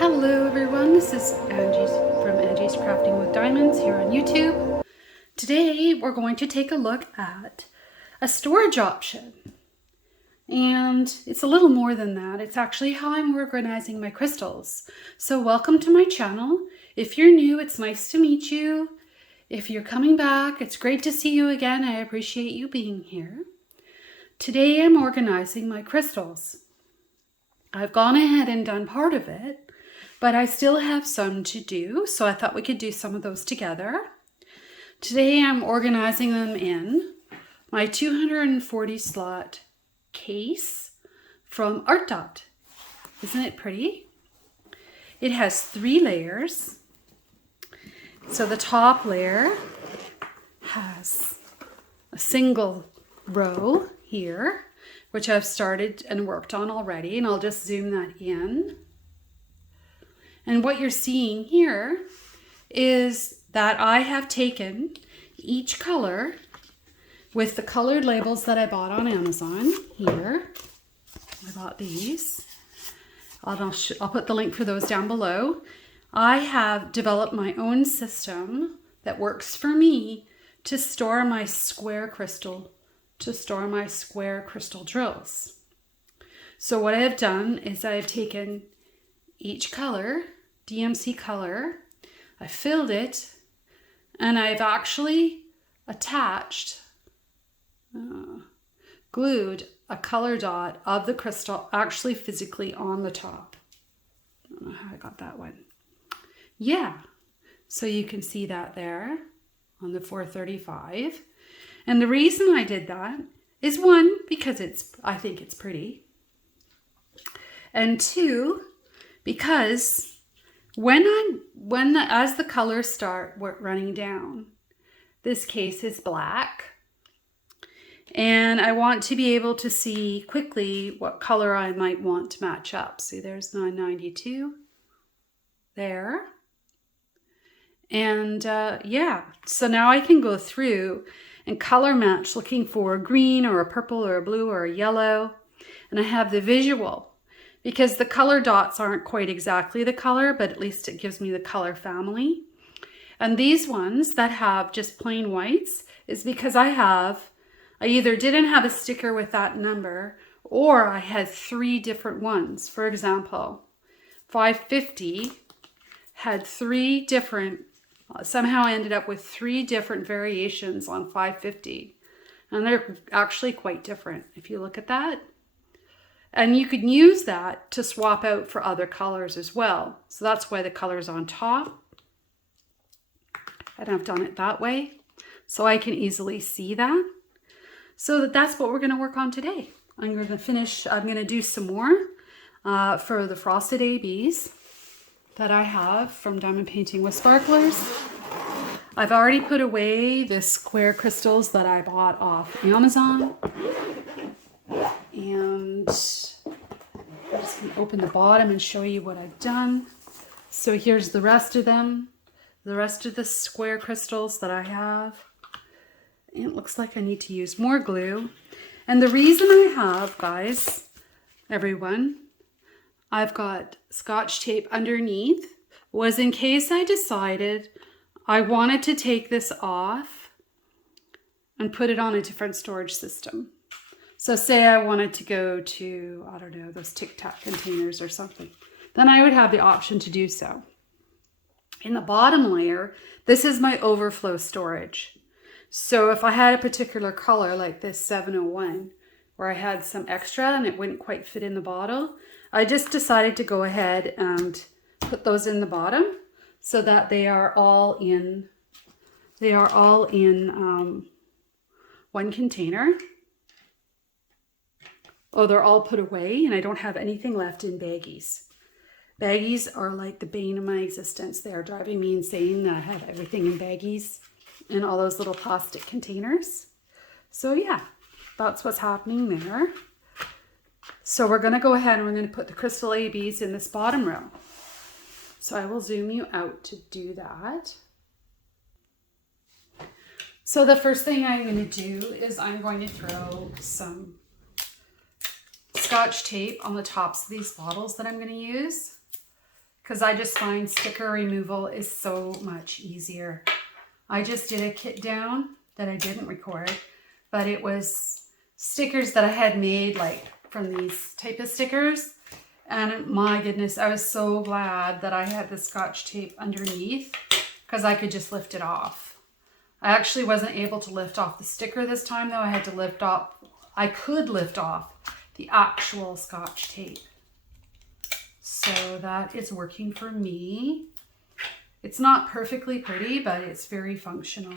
Hello everyone, this is Angie from Angie's Crafting with Diamonds here on YouTube. Today we're going to take a look at a storage option. And it's a little more than that. It's actually how I'm organizing my crystals. So welcome to my channel. If you're new, it's nice to meet you. If you're coming back, it's great to see you again. I appreciate you being here. Today I'm organizing my crystals. I've gone ahead and done part of it, but I still have some to do, so I thought we could do some of those together. Today I'm organizing them in my 240 slot case from ArtDot. Isn't it pretty? It has 3 layers. So the top layer has a single row here, which I've started and worked on already, and I'll just zoom that in. And what you're seeing here is that I have taken each color with the colored labels that I bought on Amazon here. I bought these. I'll put the link for those down below. I have developed my own system that works for me to store my square crystal drills. So what I have done is I've taken each color, DMC color, I filled it, and I've actually attached, glued a color dot of the crystal actually physically on the top. I don't know how I got that one. Yeah, so you can see that there on the 435. And the reason I did that is 1, because I think it's pretty. And 2, because as the colors start running down, this case is black, and I want to be able to see quickly what color I might want to match up. See, there's 992 there. And yeah, so now I can go through and color match, looking for a green or a purple or a blue or a yellow. And I have the visual, because the color dots aren't quite exactly the color, but at least it gives me the color family. And these ones that have just plain whites is because I either didn't have a sticker with that number, or I had 3 different ones. For example, 550 had 3 different, somehow I ended up with 3 different variations on 550. And they're actually quite different if you look at that. And you could use that to swap out for other colors as well. So that's why the color's on top. And I've done it that way, so I can easily see that. So that's what we're going to work on today. I'm going to do some more for the frosted ABs that I have from Diamond Painting with Sparklers. I've already put away the square crystals that I bought off Amazon. And I'm just going to open the bottom and show you what I've done. So here's the rest of them. The rest of the square crystals that I have. And it looks like I need to use more glue. And the reason I have, guys, everyone, I've got Scotch tape underneath, was in case I decided I wanted to take this off and put it on a different storage system. So say I wanted to go to, I don't know, those Tic Tac containers or something. Then I would have the option to do so. In the bottom layer, this is my overflow storage. So if I had a particular color like this 701, where I had some extra and it wouldn't quite fit in the bottle, I just decided to go ahead and put those in the bottom so that they are all in one container. Oh, they're all put away, and I don't have anything left in baggies. Baggies are like the bane of my existence. They are driving me insane that I have everything in baggies in all those little plastic containers. So yeah, that's what's happening there. So we're going to go ahead and we're going to put the crystal ABs in this bottom row. So I will zoom you out to do that. So the first thing I'm going to do is I'm going to throw some Scotch tape on the tops of these bottles that I'm going to use, because I just find sticker removal is so much easier. I just did a kit down that I didn't record, but it was stickers that I had made like from these type of stickers. And my goodness, I was so glad that I had the Scotch tape underneath because I could just lift it off. I actually wasn't able to lift off the sticker this time though. I had to lift off, I could lift off the actual Scotch tape. So that is working for me. It's not perfectly pretty, but it's very functional.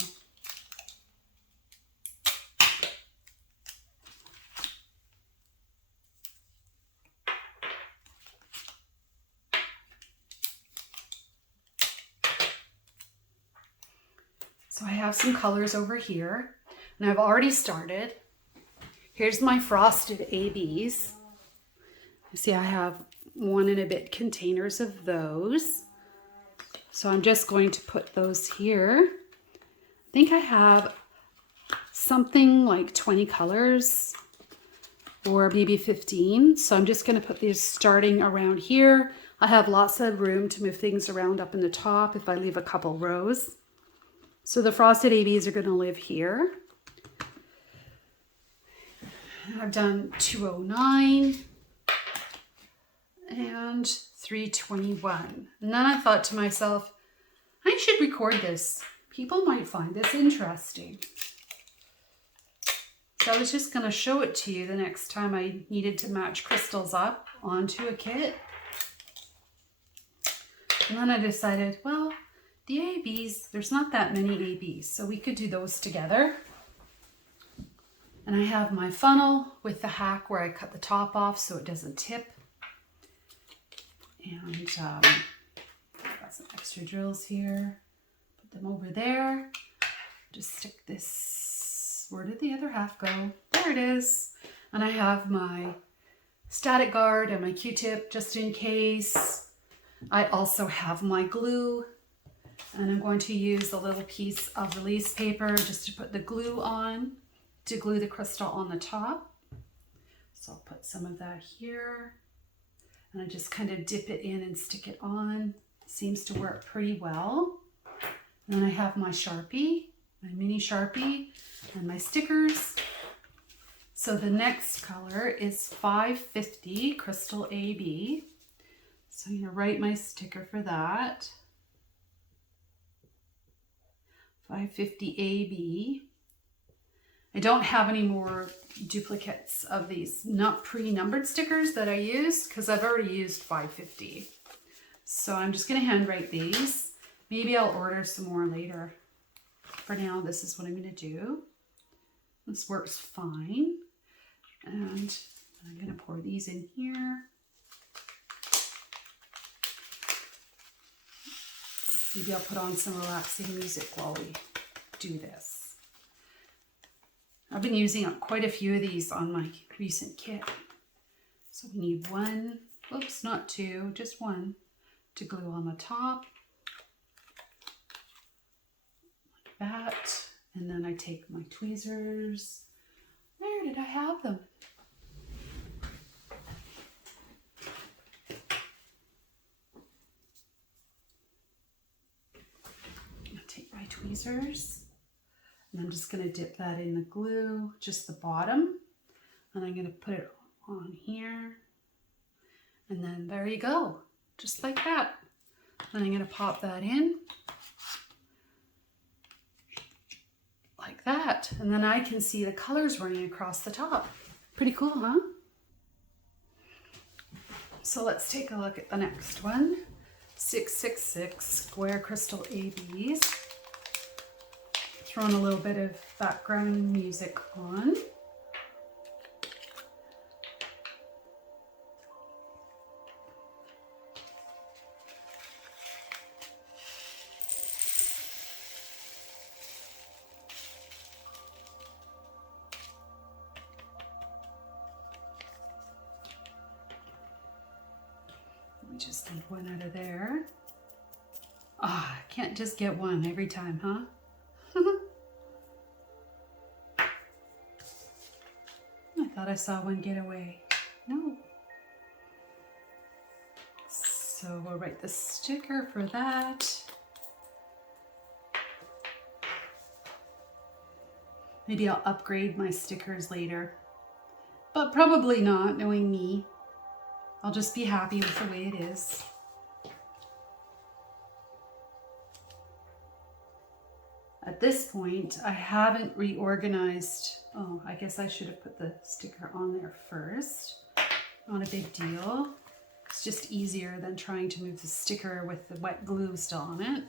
So I have some colors over here, and I've already started. Here's my frosted ABs. You see I have 1 and a bit containers of those. So I'm just going to put those here. I think I have something like 20 colors or maybe 15. So I'm just going to put these starting around here. I have lots of room to move things around up in the top if I leave a couple rows. So the frosted ABs are going to live here. I've done 209 and 321. And then I thought to myself, I should record this. People might find this interesting. So I was just going to show it to you the next time I needed to match crystals up onto a kit. And then I decided, well, the ABs, there's not that many ABs, so we could do those together. And I have my funnel with the hack where I cut the top off so it doesn't tip. And got some extra drills here. Put them over there. Just stick this. Where did the other half go? There it is. And I have my static guard and my Q-tip just in case. I also have my glue. And I'm going to use a little piece of release paper just to put the glue on, to glue the crystal on the top. So I'll put some of that here. And I just kind of dip it in and stick it on. Seems to work pretty well. And then I have my Sharpie, my mini Sharpie, and my stickers. So the next color is 550 Crystal AB. So I'm going to write my sticker for that. 550 AB. I don't have any more duplicates of these not pre-numbered stickers that I use because I've already used 550. So I'm just going to handwrite these. Maybe I'll order some more later. For now, this is what I'm going to do. This works fine. And I'm going to pour these in here. Maybe I'll put on some relaxing music while we do this. I've been using up quite a few of these on my recent kit. So we need 1, oops, not 2, just 1 to glue on the top. Like that. And then I take my tweezers. Where did I have them? I'll take my tweezers. And I'm just going to dip that in the glue, just the bottom. And I'm going to put it on here. And then there you go, just like that. And I'm going to pop that in. Like that. And then I can see the colors running across the top. Pretty cool, huh? So let's take a look at the next one. 666 Square Crystal ABs. Throwing a little bit of background music on. We just need one out of there. Ah, I can't just get one every time, huh? I thought I saw one get away. No. So we'll write the sticker for that. Maybe I'll upgrade my stickers later, but probably not, knowing me. I'll just be happy with the way it is. At this point, I haven't reorganized. Oh, I guess I should have put the sticker on there first. Not a big deal. It's just easier than trying to move the sticker with the wet glue still on it.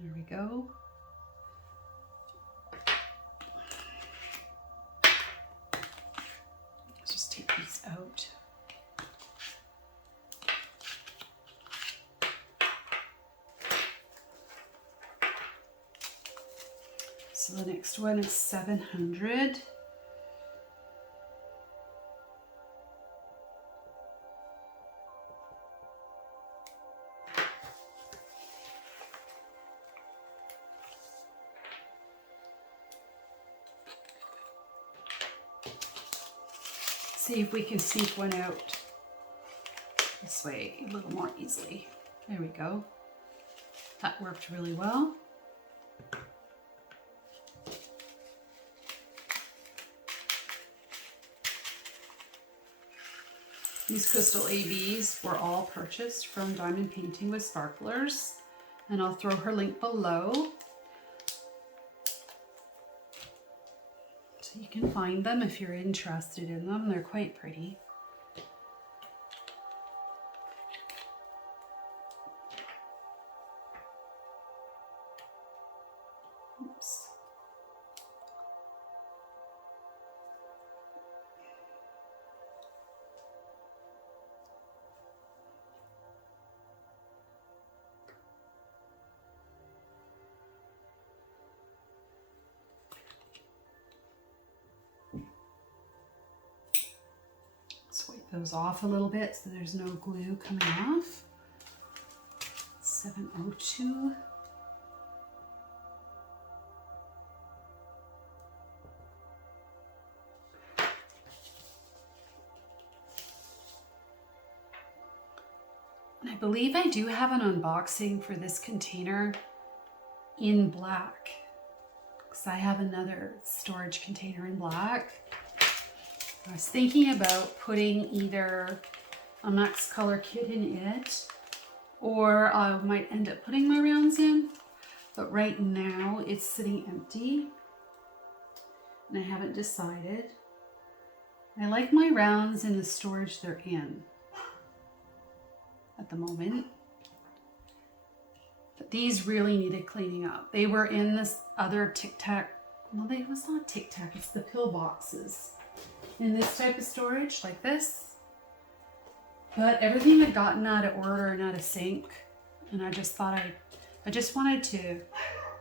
There we go. Let's just take these out. So the next one is 700. See if we can sneak one out this way a little more easily. There we go. That worked really well. These crystal ABs were all purchased from Diamond Painting with Sparklers, and I'll throw her link below so you can find them if you're interested in them. They're quite pretty. Oops. Wipe those off a little bit so there's no glue coming off. 702. And I believe I do have an unboxing for this container in black, because I have another storage container in black. I was thinking about putting either a Max Color kit in it, or I might end up putting my rounds in, but right now it's sitting empty and I haven't decided. I like my rounds in the storage they're in at the moment, but these really needed cleaning up. They were in this other Tic Tac, well, it was not Tic Tac, it's the pill boxes. In this type of storage like this, but everything had gotten out of order and out of sync, and I just thought I just wanted to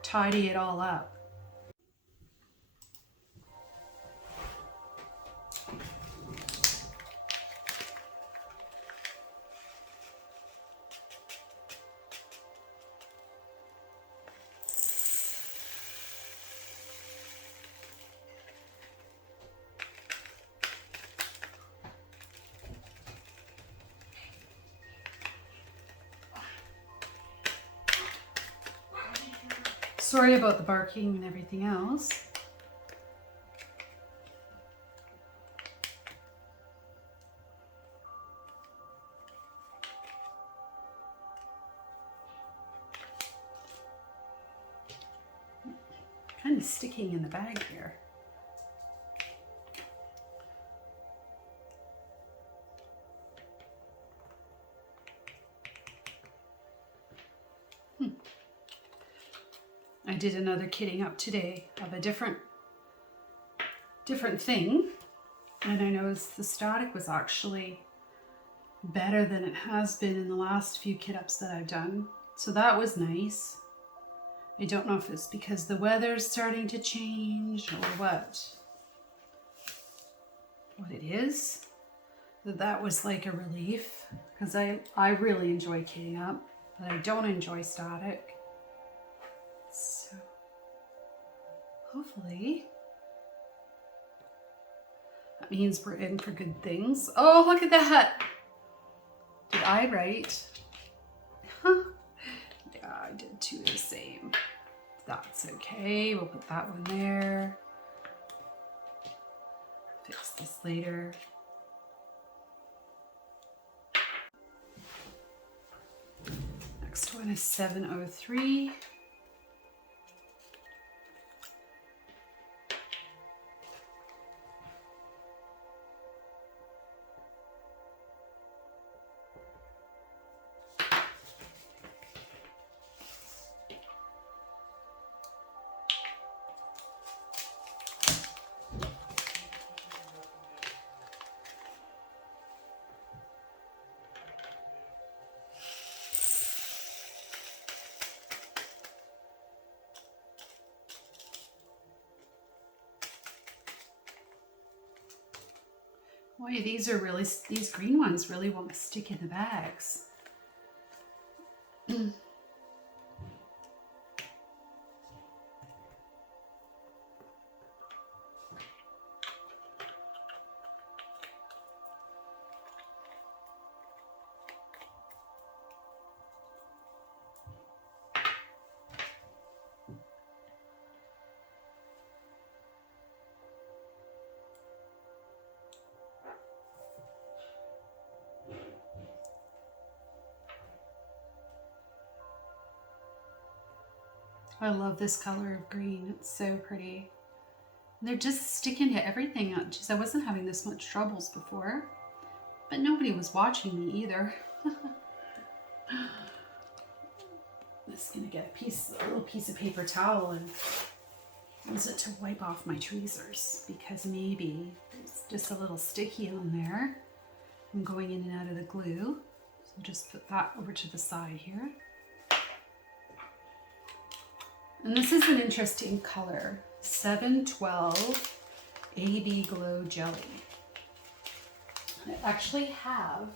tidy it all up. Sorry about the barking and everything else. Kind of sticking in the bag here. I did another kitting up today of a different thing, and I noticed the static was actually better than it has been in the last few kit ups that I've done, so that was nice. I don't know if it's because the weather's starting to change or what it is. That was like a relief, because I really enjoy kitting up, but I don't enjoy static. So hopefully that means we're in for good things. Oh, look at that. Did I write? Huh. Yeah, I did two the same. That's okay. We'll put that one there. Fix this later. Next one is 703. Boy, these green ones really want to stick in the bags. I love this color of green. It's so pretty. And they're just sticking to everything. Geez, I wasn't having this much troubles before, but nobody was watching me either. I'm just gonna get a little piece of paper towel and use it to wipe off my tweezers because maybe it's just a little sticky on there. I'm going in and out of the glue. So just put that over to the side here. And this is an interesting color, 712 AB Glow Jelly. I actually have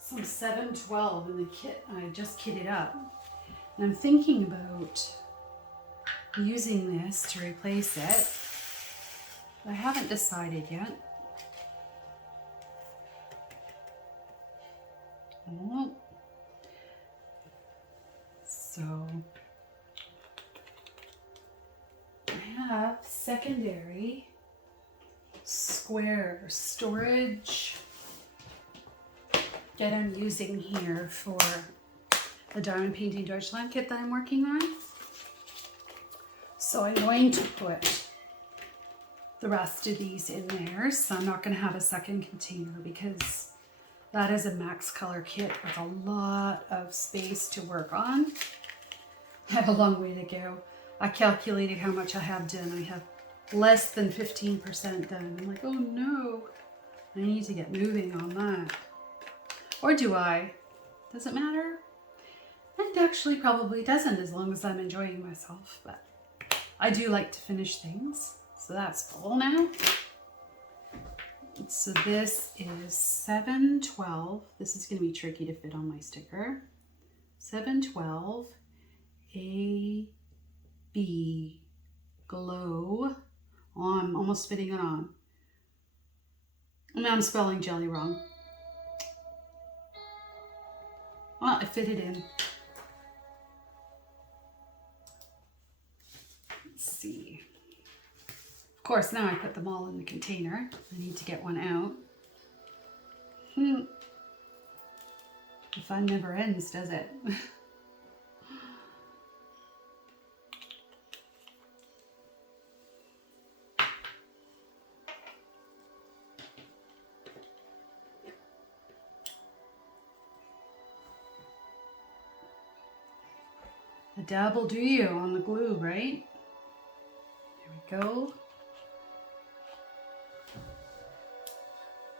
some 712 in the kit. I just kitted up. And I'm thinking about using this to replace it. I haven't decided yet. Oh. So I have secondary square storage that I'm using here for the Diamond Painting Deutschland kit that I'm working on. So I'm going to put the rest of these in there. So I'm not going to have a second container because that is a max color kit with a lot of space to work on. I have a long way to go. I calculated how much I have done. I have less than 15% done. I'm like, oh no, I need to get moving on that. Or do I? Does it matter? It actually probably doesn't as long as I'm enjoying myself, but I do like to finish things. So that's full now. So this is 712. This is going to be tricky to fit on my sticker. 712 AB Glow. Oh, I'm almost fitting it on. Now I'm spelling jelly wrong. Well, I fit it in. Let's see. Of course, now I put them all in the container. I need to get one out. The fun never ends, does it? A dab will do you on the glue, right? There we go.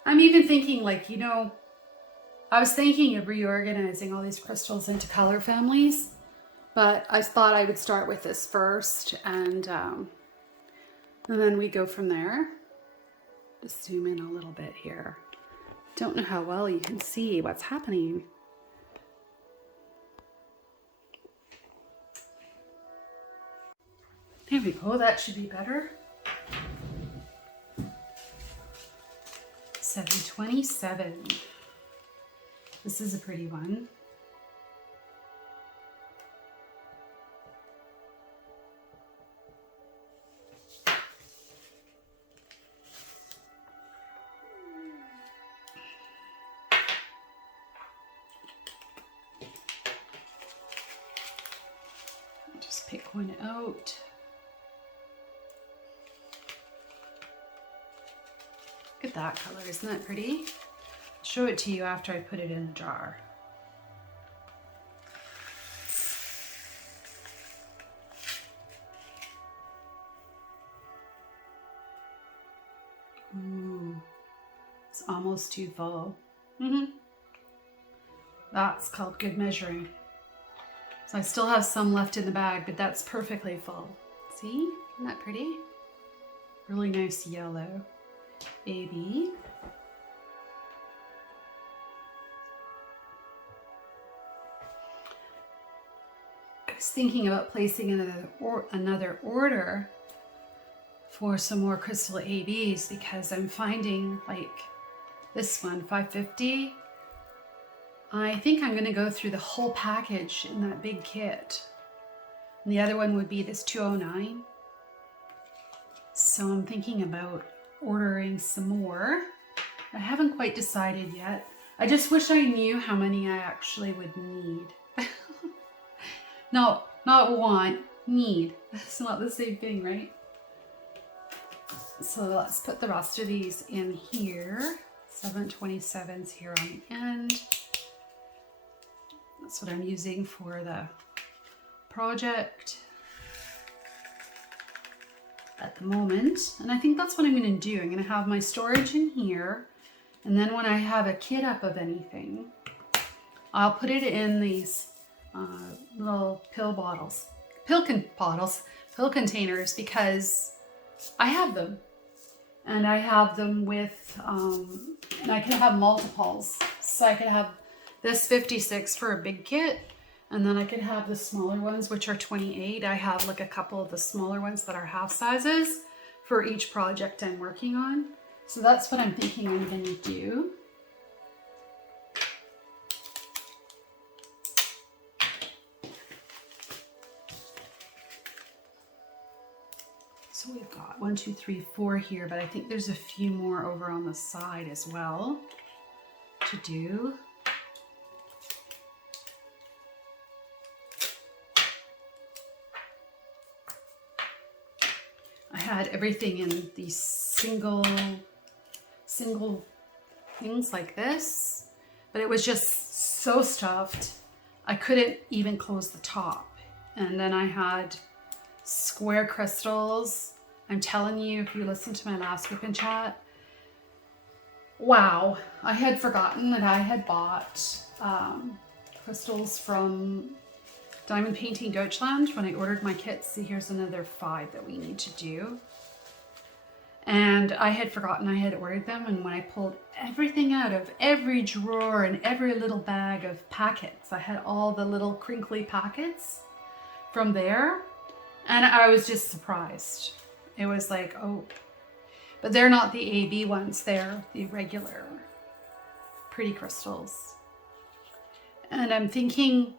I'm even thinking, like, you know, I was thinking of reorganizing all these crystals into color families, but I thought I would start with this first and then we go from there. Just zoom in a little bit here. Don't know how well you can see what's happening. Here we go, that should be better. 727. This is a pretty one. Just pick one out. Look at that color, isn't that pretty? I'll show it to you after I put it in the jar. Ooh, it's almost too full. That's called good measuring. So I still have some left in the bag, but that's perfectly full. See, isn't that pretty? Really nice yellow. AB. I was thinking about placing another order for some more crystal ABs because I'm finding like this one, 550. I think I'm going to go through the whole package in that big kit. And the other one would be this 209. So I'm thinking about ordering some more. I haven't quite decided yet. I just wish I knew how many I actually would need. No, not want, need. It's not the same thing, right? So let's put the rest of these in here. 727s here on the end. That's what I'm using for the project at the moment. And I think that's what I'm going to do. I'm going to have my storage in here. And then when I have a kit up of anything, I'll put it in these little pill containers because I have them. And I have them with, and I can have multiples. So I could have this 56 for a big kit. And then I could have the smaller ones, which are 28. I have like a couple of the smaller ones that are half sizes for each project I'm working on. So that's what I'm thinking I'm going to do. So we've got 1, 2, 3, 4 here, but I think there's a few more over on the side as well to do. I had everything in these single things like this, but it was just so stuffed I couldn't even close the top. And then I had square crystals. I'm telling you, if you listen to my last Whip and Chat, wow, I had forgotten that I had bought crystals from Diamond Painting Deutschland when I ordered my kits. See, here's another 5 that we need to do. And I had forgotten I had ordered them, and when I pulled everything out of every drawer and every little bag of packets, I had all the little crinkly packets from there, and I was just surprised. It was like, oh, but they're not the AB ones, they're the regular pretty crystals. And I'm thinking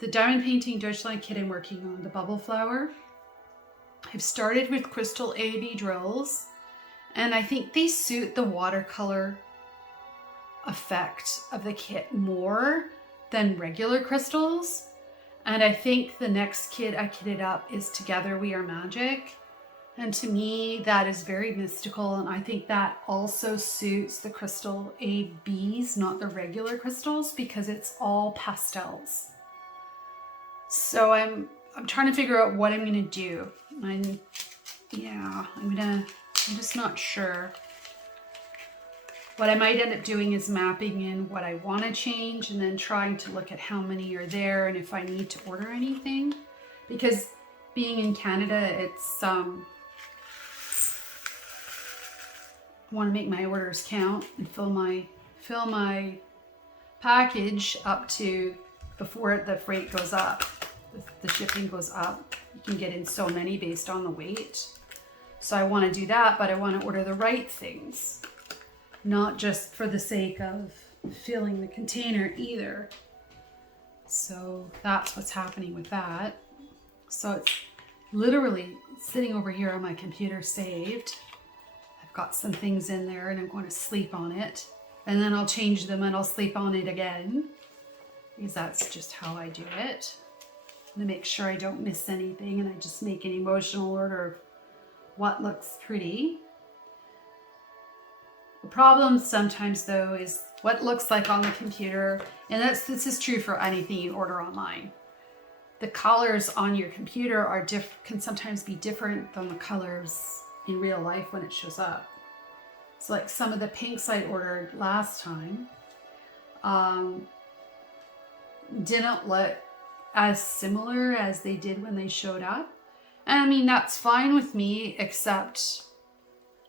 the Diamond Painting Deutschland kit I'm working on, the bubble flower, I've started with crystal AB drills, and I think they suit the watercolor effect of the kit more than regular crystals. And I think the next kit I kitted up is Together We Are Magic. And to me, that is very mystical, and I think that also suits the crystal ABs, not the regular crystals, because it's all pastels. So I'm trying to figure out what I'm gonna do. I'm just not sure. What I might end up doing is mapping in what I want to change and then trying to look at how many are there and if I need to order anything. Because being in Canada, it's I want to make my orders count and fill my package up to before the freight goes up, the shipping goes up. You can get in so many based on the weight. So I want to do that, but I want to order the right things, not just for the sake of filling the container either. So that's what's happening with that. So it's literally sitting over here on my computer saved. I've got some things in there and I'm going to sleep on it. And then I'll change them and I'll sleep on it again, because that's just how I do it. I'm gonna make sure I don't miss anything and I just make an emotional order of what looks pretty. The problem sometimes though is what looks like on the computer, and this is true for anything you order online. The colors on your computer are can sometimes be different than the colors in real life when it shows up. So like some of the pinks I ordered last time didn't look as similar as they did when they showed up. And I mean, that's fine with me, except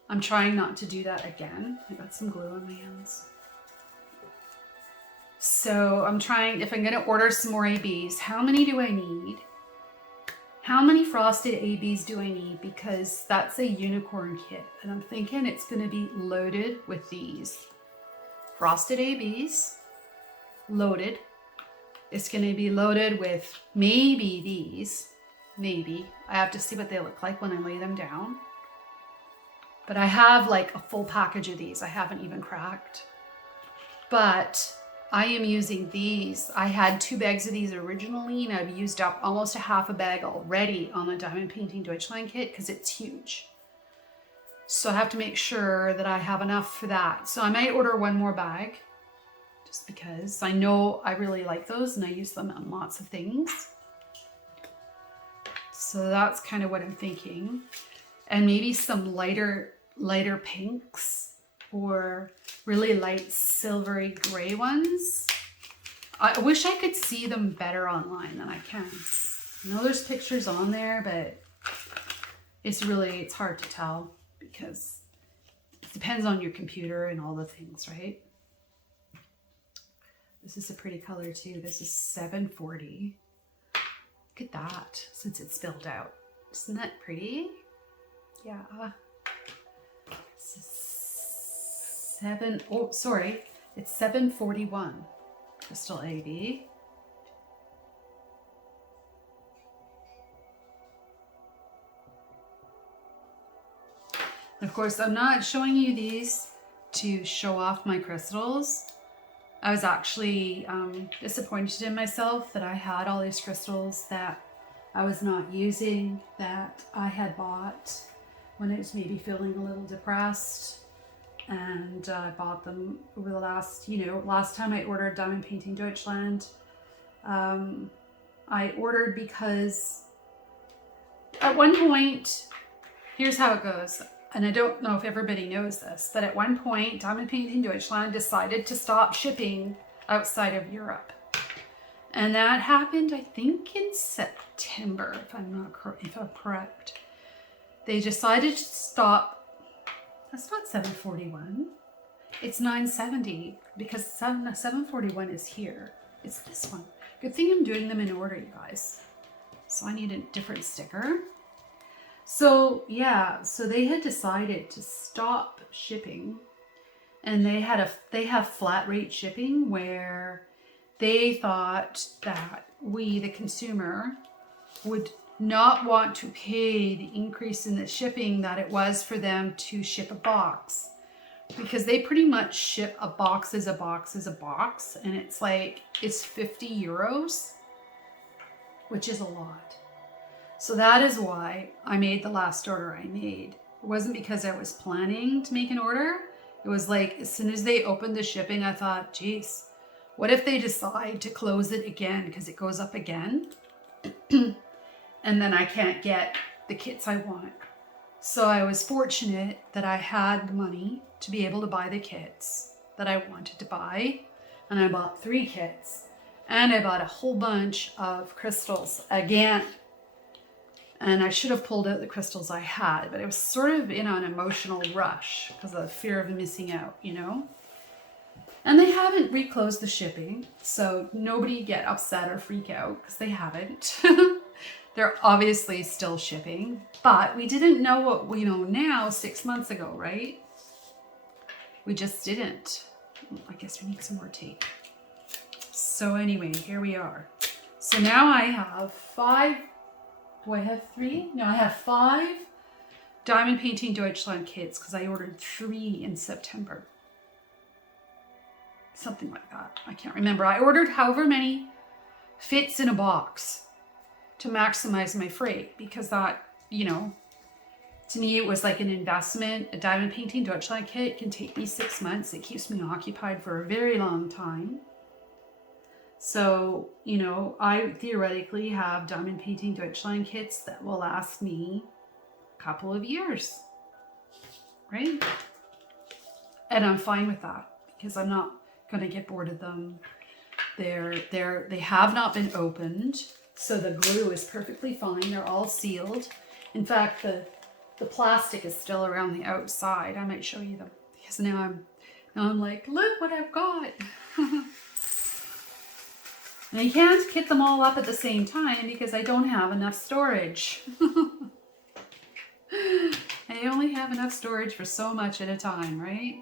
I'm trying not to do that again. I got some glue on my hands. So I'm trying, if I'm gonna order some more ABs, how many do I need? How many frosted ABs do I need? Because that's a unicorn kit. And I'm thinking it's gonna be loaded with these. Frosted ABs, loaded. It's gonna be loaded with maybe these, maybe. I have to see what they look like when I lay them down. But I have like a full package of these I haven't even cracked. But I am using these. I had 2 bags of these originally and I've used up almost a half a bag already on the Diamond Painting Deutschland kit because it's huge. So I have to make sure that I have enough for that. So I might order 1 more bag just because I know I really like those and I use them on lots of things. So that's kind of what I'm thinking. And maybe some lighter pinks or really light silvery gray ones. I wish I could see them better online than I can. I know there's pictures on there, but it's hard to tell because it depends on your computer and all the things, right? This is a pretty color too. This is 740. Look at that, since it's spilled out. Isn't that pretty? Yeah. This is it's 741 crystal AB. Of course, I'm not showing you these to show off my crystals. I was actually disappointed in myself that I had all these crystals that I was not using, that I had bought when I was maybe feeling a little depressed. And I bought them over the last time I ordered Diamond Painting Deutschland. I ordered because at one point, here's how it goes. And I don't know if everybody knows this, but at one point, Diamond Painting Deutschland decided to stop shipping outside of Europe. And that happened, I think, in September, if I'm correct. They decided to stop. That's not 741. It's 970 because 741 is here. It's this one. Good thing I'm doing them in order, you guys. So I need a different sticker. So yeah, so they had decided to stop shipping, and they have flat rate shipping where they thought that we, the consumer, would not want to pay the increase in the shipping that it was for them to ship a box, because they pretty much ship a box as a box as a box, and it's 50 euros, which is a lot. So that is why I made the last order I made. It wasn't because I was planning to make an order. It was like, as soon as they opened the shipping, I thought, geez, what if they decide to close it again because it goes up again? And then I can't get the kits I want. So I was fortunate that I had the money to be able to buy the kits that I wanted to buy. And I bought 3 kits. And I bought a whole bunch of crystals again. And I should have pulled out the crystals I had, but it was sort of in an emotional rush because of the fear of missing out, you know? And they haven't reclosed the shipping, so nobody get upset or freak out because they haven't. They're obviously still shipping, but we didn't know what we know now 6 months ago, right? We just didn't. I guess we need some more tape. So anyway, here we are. So now I have 5, do I have 3? No, I have 5 Diamond Painting Deutschland kits because I ordered 3 in September. Something like that. I can't remember. I ordered however many fits in a box to maximize my freight because that, you know, to me it was like an investment. A Diamond Painting Deutschland kit can take me 6 months. It keeps me occupied for a very long time. So, you know, I theoretically have Diamond Painting Deutschland kits that will last me a couple of years, right? And I'm fine with that because I'm not going to get bored of them. They have not been opened, so the glue is perfectly fine. They're all sealed. In fact, the plastic is still around the outside. I might show you them because now I'm like, look what I've got. And you can't kit them all up at the same time because I don't have enough storage. I only have enough storage for so much at a time, right?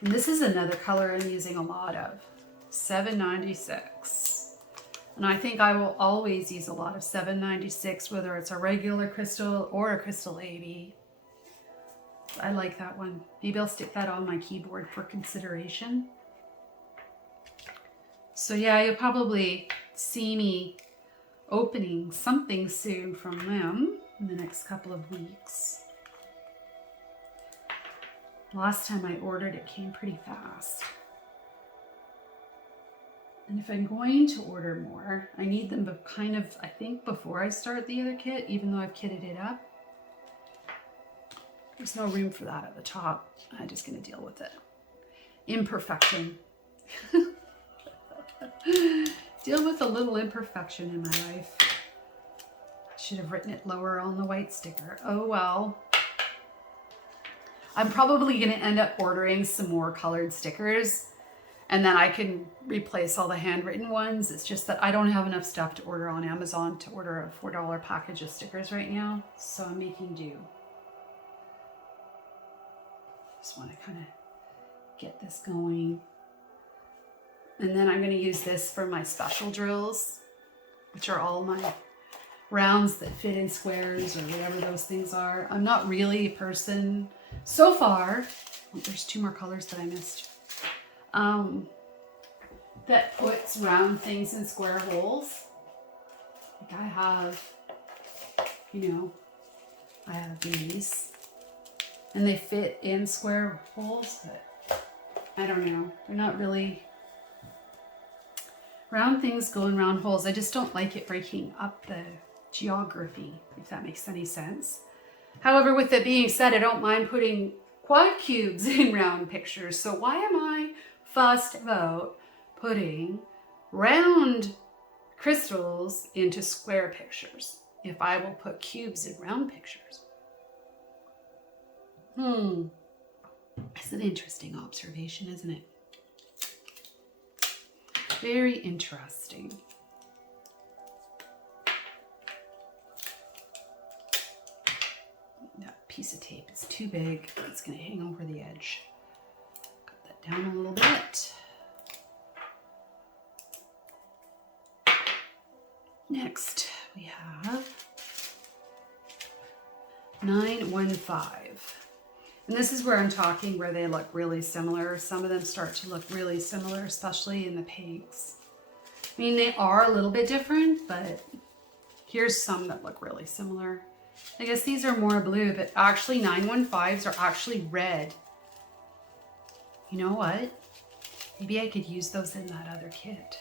And this is another color I'm using a lot of, 796. And I think I will always use a lot of 796, whether it's a regular crystal or a crystal AB. I like that one. Maybe I'll stick that on my keyboard for consideration. So yeah, you'll probably see me opening something soon from them in the next couple of weeks. Last time I ordered, it came pretty fast. And if I'm going to order more, I need them kind of, I think, before I start the other kit, even though I've kitted it up. There's no room for that at the top. I'm just going to deal with it. Imperfection. Deal with a little imperfection in my life. I should have written it lower on the white sticker. Oh well. I'm probably going to end up ordering some more colored stickers and then I can replace all the handwritten ones. It's just that I don't have enough stuff to order on Amazon to order a $4 package of stickers right now. So I'm making do. Just want to kind of get this going. And then I'm going to use this for my special drills, which are all my rounds that fit in squares or whatever those things are. I'm not really a person so far. There's 2 more colors that I missed. That puts round things in square holes. Like I have, you know, I have these. And they fit in square holes, but I don't know. They're not really round things go in round holes. I just don't like it breaking up the geography, if that makes any sense. However, with that being said, I don't mind putting quad cubes in round pictures. So why am I fussed about putting round crystals into square pictures if I will put cubes in round pictures? It's an interesting observation, isn't it? Very interesting. That piece of tape is too big. It's going to hang over the edge. Cut that down a little bit. Next, we have 915. And this is where I'm talking where they look really similar. Some of them start to look really similar, especially in the pinks. I mean, they are a little bit different, but here's some that look really similar. I guess these are more blue, but actually 915s are actually red. You know what? Maybe I could use those in that other kit.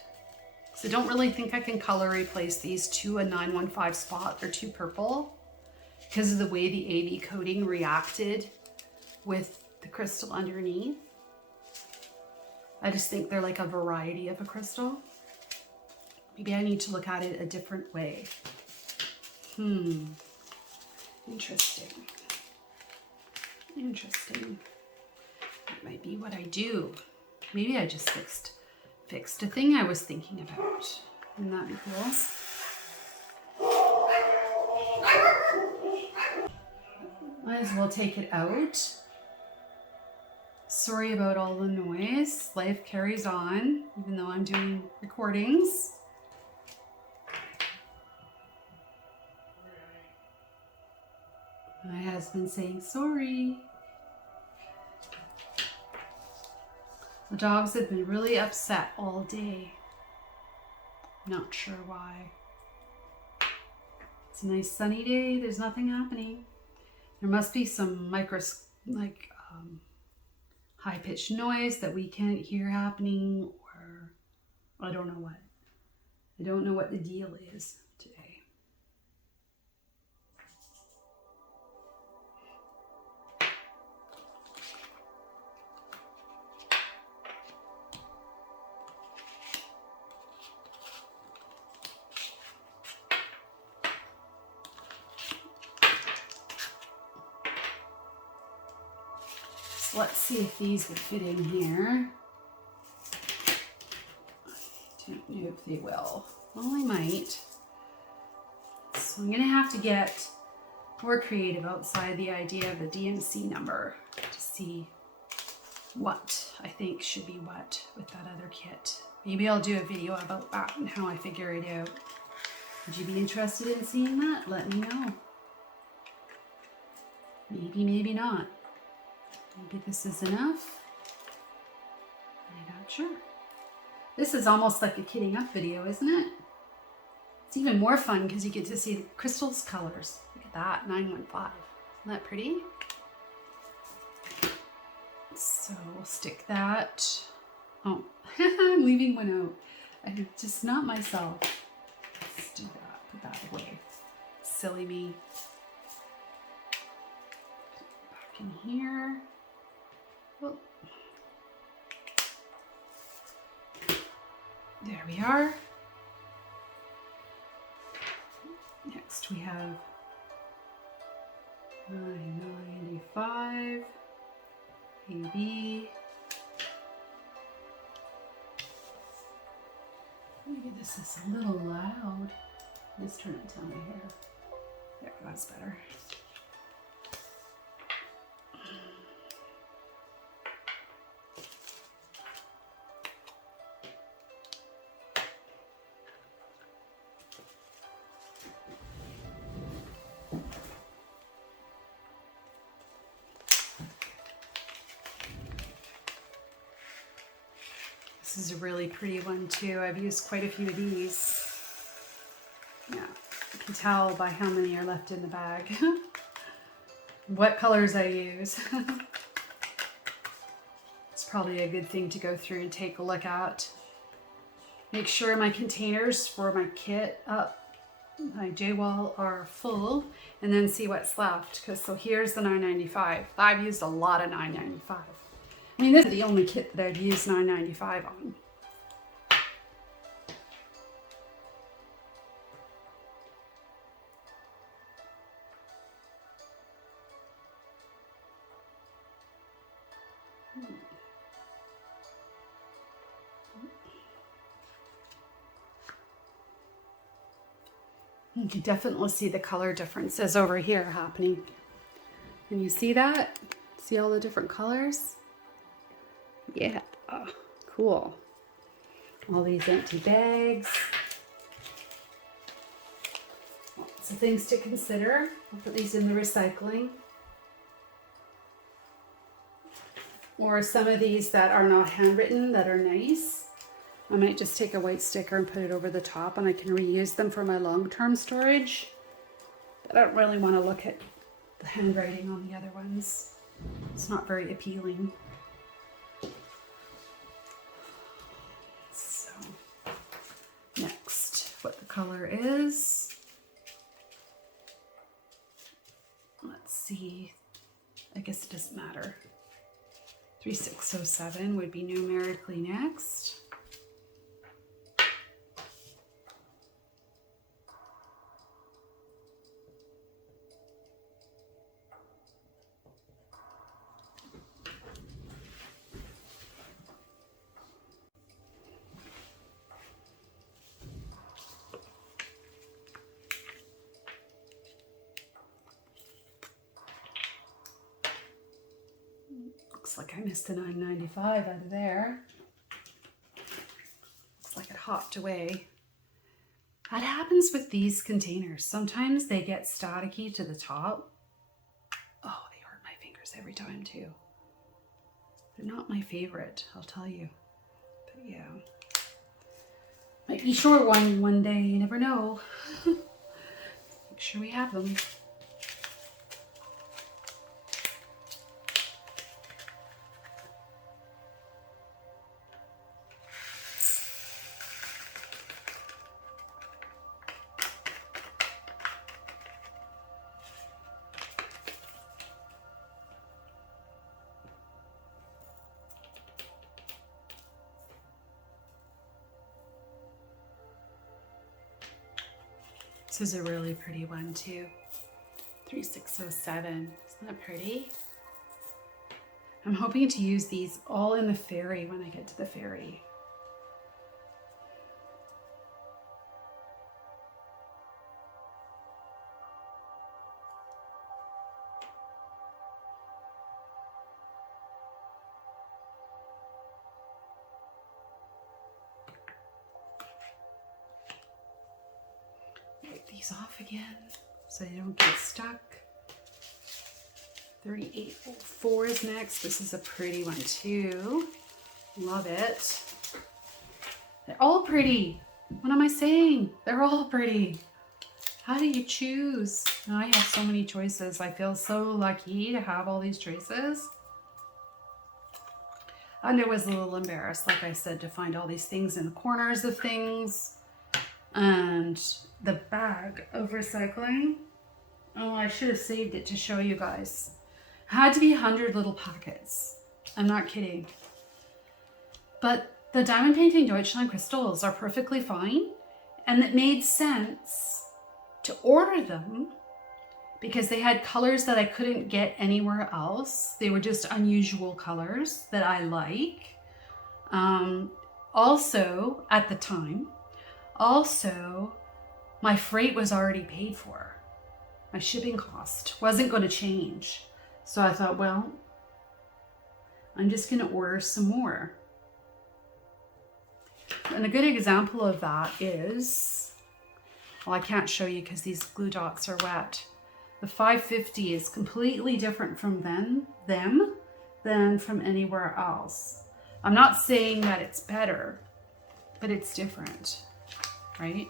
So I don't really think I can color replace these to a 915 spot. They're too purple because of the way the AB coating reacted with the crystal underneath. I just think they're like a variety of a crystal. Maybe I need to look at it a different way. Interesting. Interesting. That might be what I do. Maybe I just fixed a thing I was thinking about. Wouldn't that be cool? Might as well take it out. Sorry about all the noise. Life carries on, even though I'm doing recordings. My husband's saying sorry. The dogs have been really upset all day. Not sure why. It's a nice sunny day. There's nothing happening. There must be some high-pitched noise that we can't hear happening, or I don't know what. I don't know what the deal is today. So let's see if these would fit in here. I don't know if they will. Well, they might. So I'm going to have to get more creative outside the idea of the DMC number to see what I think should be what with that other kit. Maybe I'll do a video about that and how I figure it out. Would you be interested in seeing that? Let me know. Maybe, maybe not. Maybe this is enough. I'm not sure. This is almost like a kitting up video, isn't it? It's even more fun because you get to see the crystals colors. Look at that, 915. Isn't that pretty? So we'll stick that. Oh, I'm leaving one out. I'm just not myself. Let's do that. Put that away. Silly me. Back in here. Oh. There we are. Next we have 995 AB. Maybe this is a little loud. Let's turn it down here. There, that's better. This is a really pretty one too. I've used quite a few of these. Yeah, you can tell by how many are left in the bag. What colors I use. It's probably a good thing to go through and take a look at. Make sure my containers for my kit my J-wall are full, and then see what's left. So here's the 995. I've used a lot of 995. I mean, this is the only kit that I've used 995 on. You can definitely see the color differences over here happening. Can you see that? See all the different colors? Yeah, cool. All these empty bags. Lots of things to consider. I'll put these in the recycling. Or some of these that are not handwritten that are nice. I might just take a white sticker and put it over the top, and I can reuse them for my long-term storage. But I don't really want to look at the handwriting on the other ones. It's not very appealing. So, next, what the color is. Let's see. I guess it doesn't matter. 3607 would be numerically next. Looks like I missed the $9.95 out of there. Looks like it hopped away. That happens with these containers. Sometimes they get staticky to the top. Oh, they hurt my fingers every time too. They're not my favorite, I'll tell you. But yeah. Might be short one day, you never know. Make sure we have them. This is a really pretty one too. 3607. Isn't that pretty? I'm hoping to use these all in the fairy when I get to the fairy. Wipe these off again so they don't get stuck. 3804 is next. This is a pretty one too. Love it. They're all pretty. What am I saying? They're all pretty. How do you choose? I have so many choices. I feel so lucky to have all these choices. And I was a little embarrassed, like I said, to find all these things in the corners of things. And the bag of recycling. Oh, I should have saved it to show you guys. Had to be 100 little packets. I'm not kidding. But the Diamond Painting Deutschland crystals are perfectly fine. And it made sense to order them because they had colors that I couldn't get anywhere else. They were just unusual colors that I like. Also, at the time, my freight was already paid for. My shipping cost wasn't going to change. So I thought, well, I'm just going to order some more. And a good example of that is, well, I can't show you because these glue dots are wet. The 550 is completely different from them than from anywhere else. I'm not saying that it's better, but it's different, right?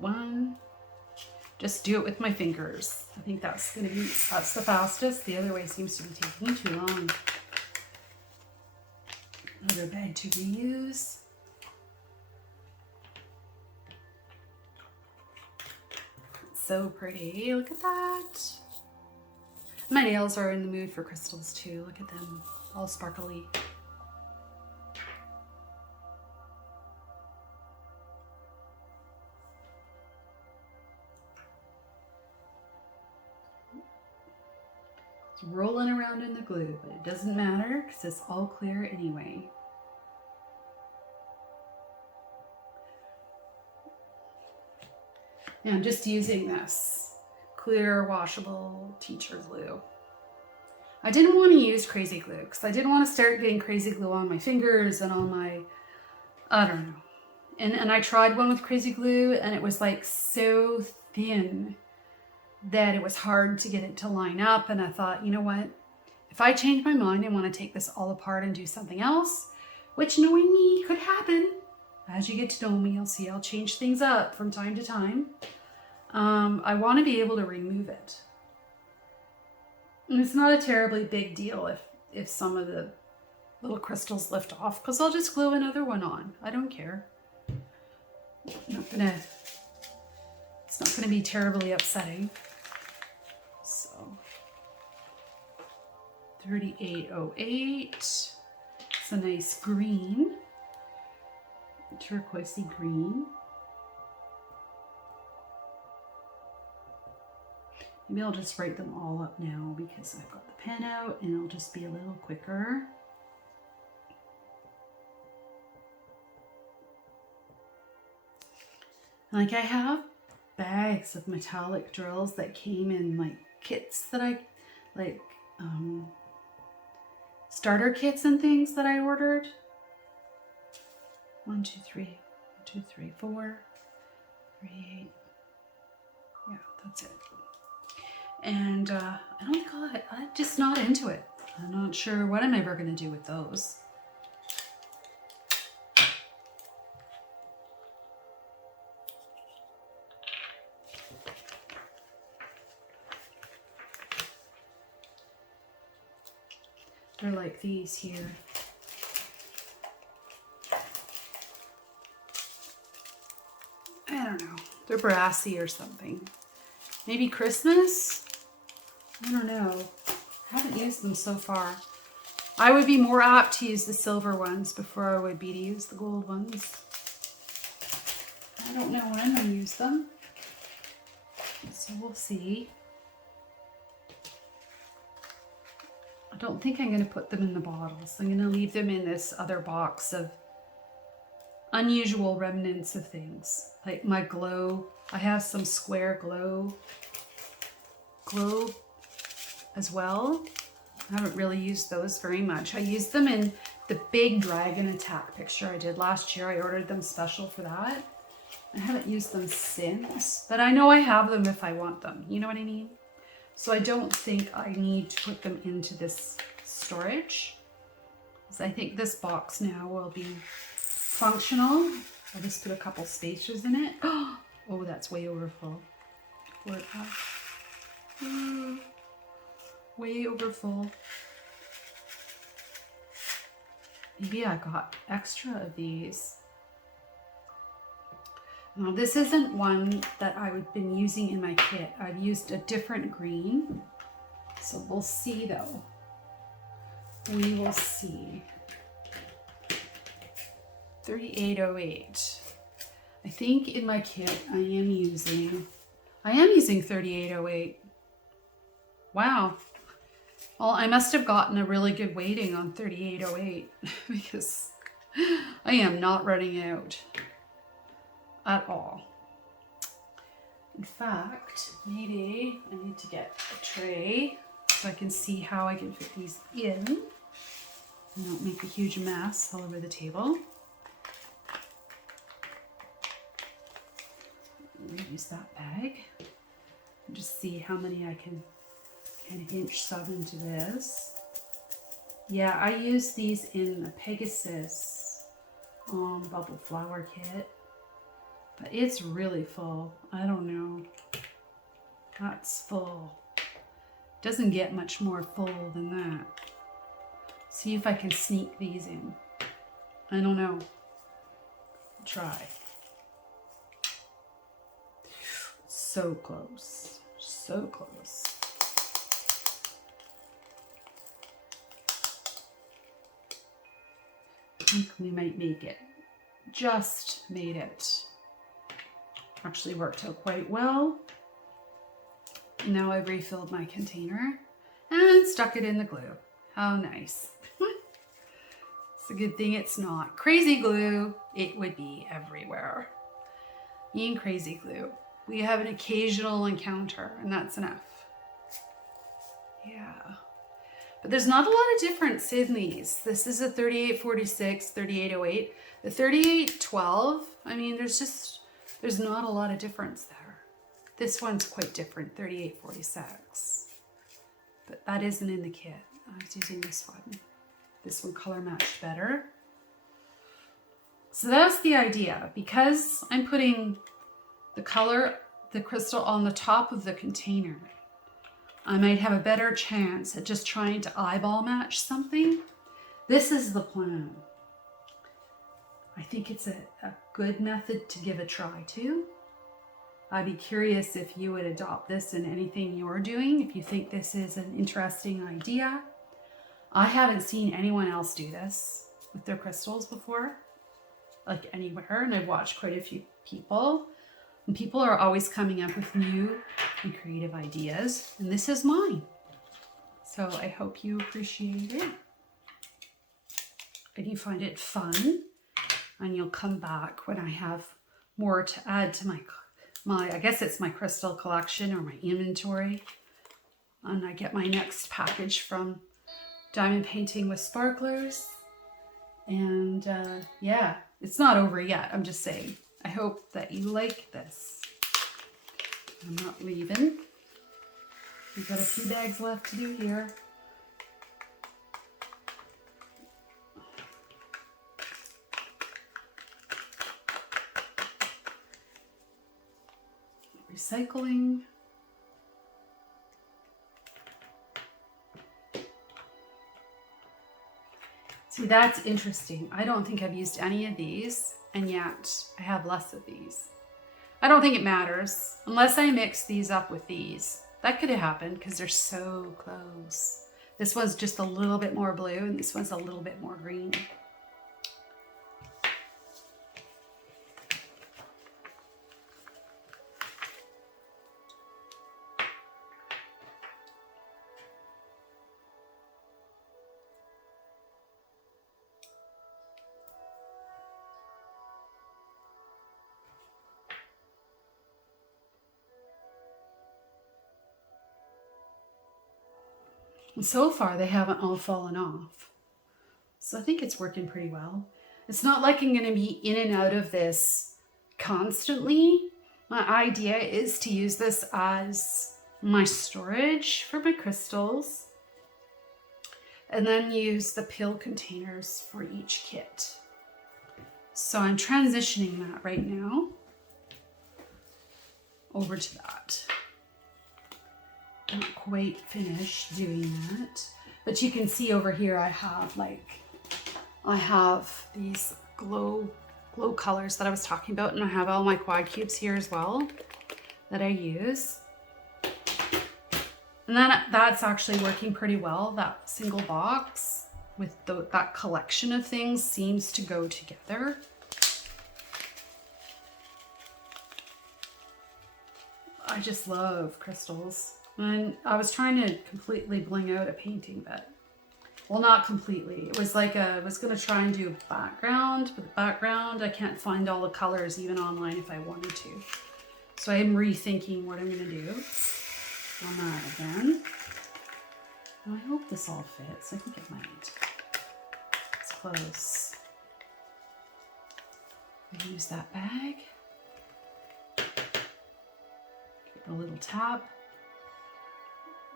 One. Just do it with my fingers. I think that's the fastest. The other way seems to be taking too long. Another bag to reuse. So pretty. Look at that. My nails are in the mood for crystals too. Look at them, all sparkly. It's rolling around in the glue, but it doesn't matter because it's all clear anyway. Now I'm just using this clear washable teacher glue. I didn't want to use crazy glue because I didn't want to start getting crazy glue on my fingers and on my, I don't know. And I tried one with crazy glue and it was like so thin that it was hard to get it to line up. And I thought, you know what? If I change my mind and want to take this all apart and do something else, which knowing me could happen, as you get to know me, you'll see I'll change things up from time to time. I want to be able to remove it. And it's not a terribly big deal if some of the little crystals lift off, because I'll just glue another one on. I don't care. It's not gonna be terribly upsetting. So 3808. It's a nice green, turquoisey green. Maybe I'll just write them all up now because I've got the pen out and it'll just be a little quicker. Like I have bags of metallic drills that came in like kits that I, like starter kits and things that I ordered. 1, 2, 3, 1, 2, 3, 4, 3, 8. Yeah, that's it. And I don't think I'm just not into it. I'm not sure what I'm ever going to do with those. They're like these here. I don't know. They're brassy or something. Maybe Christmas? I don't know. I haven't used them so far. I would be more apt to use the silver ones before I would be to use the gold ones. I don't know when I'm going to use them. So we'll see. I don't think I'm going to put them in the bottles. I'm going to leave them in this other box of unusual remnants of things. Like my glow. I have some square glow as well. I haven't really used those very much. I used them in the big dragon attack picture I did last year. I ordered them special for that. I haven't used them since, but I know I have them if I want them. You know what I mean? So I don't think I need to put them into this storage, because I think this box now will be functional. I'll just put a couple spacers in it. Oh, that's way over full. Way over full. Maybe I got extra of these. Now this isn't one that I've been using in my kit. I've used a different green. So we'll see though. We will see. 3808. I think in my kit I am using 3808. Wow. Well, I must have gotten a really good weighting on 3808 because I am not running out at all. In fact, maybe I need to get a tray so I can see how I can fit these in and not make a huge mess all over the table. Use that bag and just see how many I can kind of inch some into this. Yeah, I use these in the Pegasus bubble flower kit, but it's really full. I don't know. That's full. Doesn't get much more full than that. See if I can sneak these in. I don't know. I'll try. So close. So close. I think we might make it. Just made it. Actually worked out quite well. Now I've refilled my container and stuck it in the glue. How nice. It's a good thing it's not crazy glue. It would be everywhere. Being crazy glue. We have an occasional encounter and that's enough. Yeah. But there's not a lot of difference in these. This is a 3846, 3808. The 3812, I mean, there's not a lot of difference there. This one's quite different, 3846. But that isn't in the kit. I was using this one. This one color matched better. So that's the idea. Because I'm putting the crystal on the top of the container, I might have a better chance at just trying to eyeball match something. This is the plan. I think it's a good method to give a try to. I'd be curious if you would adopt this in anything you're doing, if you think this is an interesting idea. I haven't seen anyone else do this with their crystals before, like anywhere, and I've watched quite a few people. And people are always coming up with new and creative ideas, and this is mine. So I hope you appreciate it and you find it fun, and you'll come back when I have more to add to my I guess it's my crystal collection or my inventory. And I get my next package from Diamond Painting with Sparklers. And yeah, it's not over yet. I'm just saying. I hope that you like this. I'm not leaving. We've got a few bags left to do here. Recycling. See, that's interesting. I don't think I've used any of these, and yet I have less of these. I don't think it matters unless I mix these up with these. That could have happened because they're so close. This one's just a little bit more blue and this one's a little bit more green. And so far, they haven't all fallen off. So I think it's working pretty well. It's not like I'm going to be in and out of this constantly. My idea is to use this as my storage for my crystals. And then use the pill containers for each kit. So I'm transitioning that right now over to that. Not quite finished doing that, but you can see over here I have these glow colors that I was talking about, and I have all my quad cubes here as well that I use, and then that's actually working pretty well. That single box with that collection of things seems to go together. I just love crystals. And I was trying to completely bling out a painting, but, well, not completely. It was like I was going to try and do a background, but the background, I can't find all the colors even online if I wanted to. So I'm rethinking what I'm going to do on that again. And I hope this all fits. I think it might. It's close. I use that bag. Give it a little tap.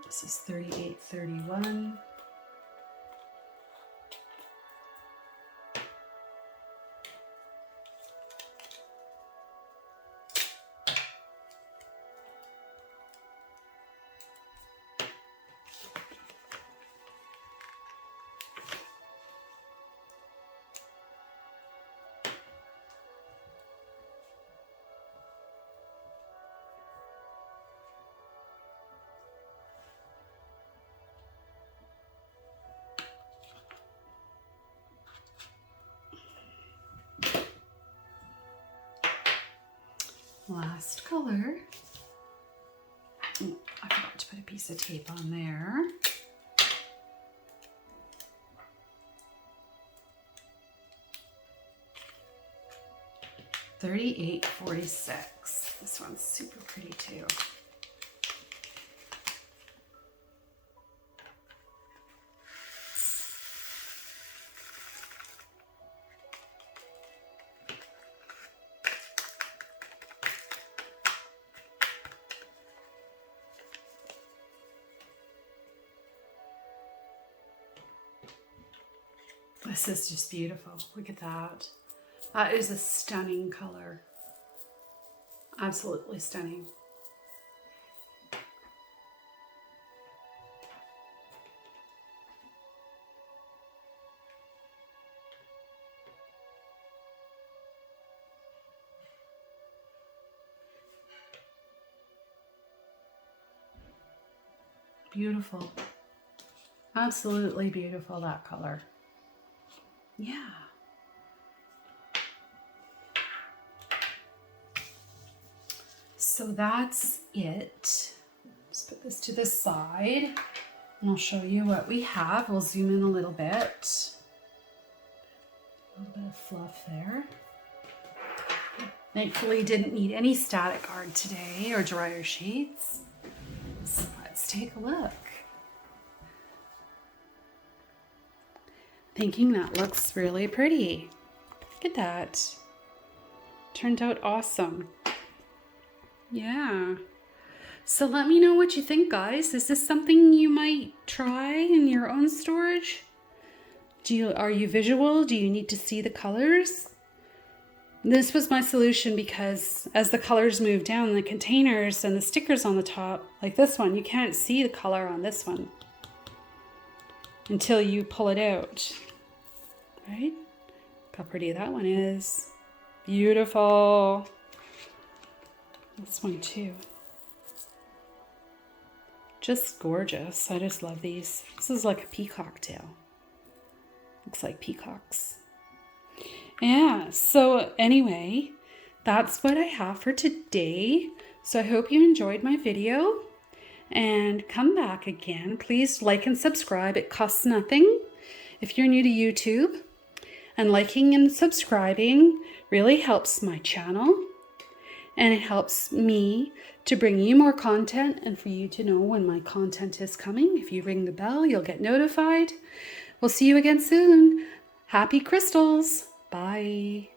This is 3831. Last color. Oh, I forgot to put a piece of tape on there. $38.46. This one's super pretty too. This is just beautiful. Look at that. That is a stunning color. Absolutely stunning. Beautiful. Absolutely beautiful, that color. Yeah. So that's it. Just put this to the side and I'll show you what we have. We'll zoom in a little bit. A little bit of fluff there. Thankfully didn't need any static art today or dryer sheets. So let's take a look. Thinking that looks really pretty. Look at that. Turned out awesome. Yeah. So let me know what you think, guys. Is this something you might try in your own storage? Are you visual? Do you need to see the colors? This was my solution because as the colors move down, the containers and the stickers on the top, like this one, you can't see the color on this one until you pull it out, right? Look how pretty that one is. Beautiful. This one too. Just gorgeous. I just love these. This is like a peacock tail. Looks like peacocks. Yeah, so anyway, that's what I have for today. So I hope you enjoyed my video and come back again. Please like and subscribe. It costs nothing if you're new to YouTube. And liking and subscribing really helps my channel. And it helps me to bring you more content and for you to know when my content is coming. If you ring the bell, you'll get notified. We'll see you again soon. Happy crystals. Bye.